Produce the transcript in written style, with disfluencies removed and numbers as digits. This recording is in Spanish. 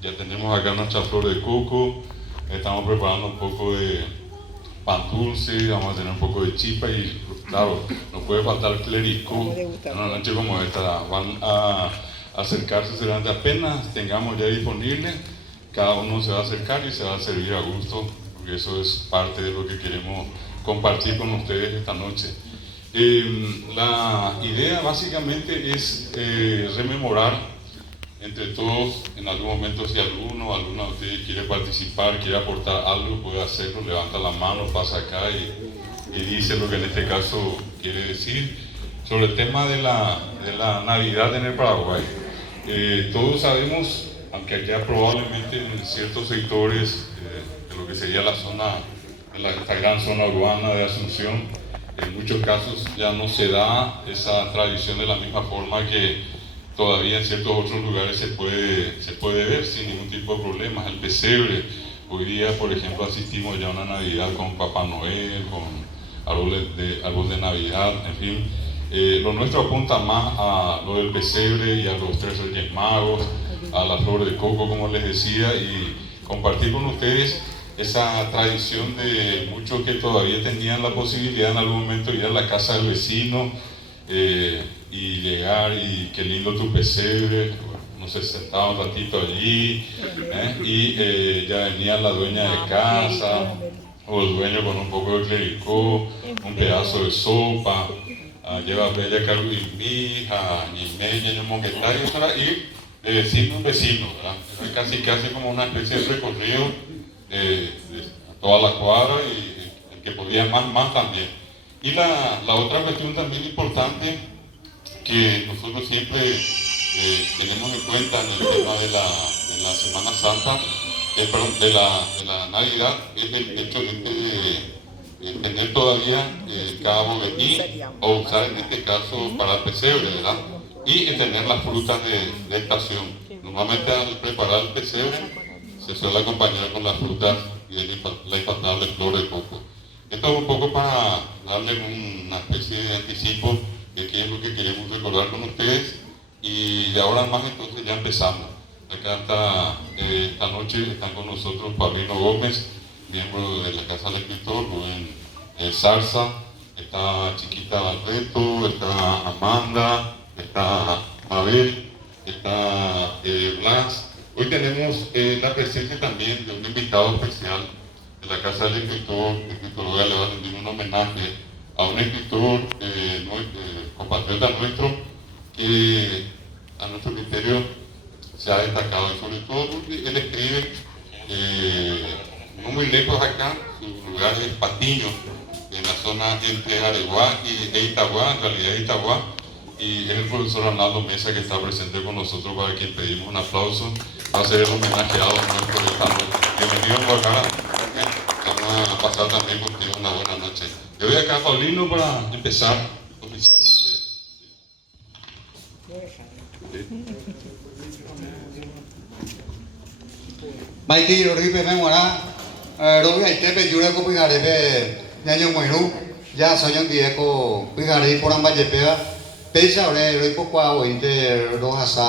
Ya tenemos acá nuestra flor de coco, estamos preparando un poco de pan dulce, vamos a tener un poco de chipa y claro, no puede faltar el clericó en una noche como esta. Van a acercarse seguramente apenas tengamos ya disponible, cada uno se va a acercar y se va a servir a gusto, porque eso es parte de lo que queremos compartir con ustedes esta noche. La idea básicamente es rememorar entre todos, en algún momento, si alguna de ustedes quiere participar, quiere aportar algo, puede hacerlo, levanta la mano, pasa acá y dice lo que en este caso quiere decir. Sobre el tema de la Navidad en el Paraguay, todos sabemos, aunque allá probablemente en ciertos sectores de lo que sería la zona, esta gran zona urbana de Asunción, en muchos casos ya no se da esa tradición de la misma forma que todavía en ciertos otros lugares se puede ver sin ningún tipo de problemas. El pesebre, hoy día por ejemplo asistimos ya a una Navidad con Papá Noel, con árbol de Navidad, en fin. Lo nuestro apunta más a lo del pesebre y a los 3 Reyes Magos, a la flor de coco, como les decía, y compartir con ustedes esa tradición de muchos que todavía tenían la posibilidad en algún momento de ir a la casa del vecino, y llegar y qué lindo tu pesebre, no sé, sentaba un ratito allí, y ya venía la dueña de casa o el dueño con un poco de clericó, un pedazo de sopa, lleva bella cargo y mija, y meña, y monguetá, y eso era ir de vecino en vecino, ¿verdad? Era casi como una especie de recorrido de toda la cuadra y el que podía más también. Y la otra cuestión también importante que nosotros siempre tenemos en cuenta en el tema de la Semana Santa, perdón, de la Navidad, es el hecho de tener todavía cabo de venir o usar en este caso para el pesebre, ¿verdad? Y tener las frutas de estación. Normalmente al preparar el pesebre se suele acompañar con las frutas y la infaltable flor de coco. Esto es un poco para darle una especie de anticipo de qué es lo que queremos recordar con ustedes, y de ahora en más entonces ya empezamos. Acá esta noche están con nosotros Paulino Gómez, miembro de la Casa del Escritor, Rubén Zarza, está Chiquita Barreto, está Amanda, está Mabel, está Blas. Hoy tenemos la presencia también de un invitado especial de la Casa del Escritor. El escritor le va a rendir un homenaje a un escritor compatriota nuestro, que a nuestro criterio se ha destacado, y sobre todo porque él escribe no muy lejos acá, su lugar es Patiño, en la zona entre Areguá e Itagua, en realidad Itagua, y es el profesor Arnaldo Mesa que está presente con nosotros, para quien pedimos un aplauso. Va a ser el homenajeado nuestro de esta noche. Bienvenido por acá. Vamos a pasar también contigo una buena noche. Le doy acá a Paulino para empezar oficialmente. Maiti Ripe Memora, Robi Aitepe Jura ko Pigare, Nyanyo Moiru, Ya Soyon Dieko, Pigare Poramba Jepea, Pesa Ore Ripo Kwa Ointe Rohasa.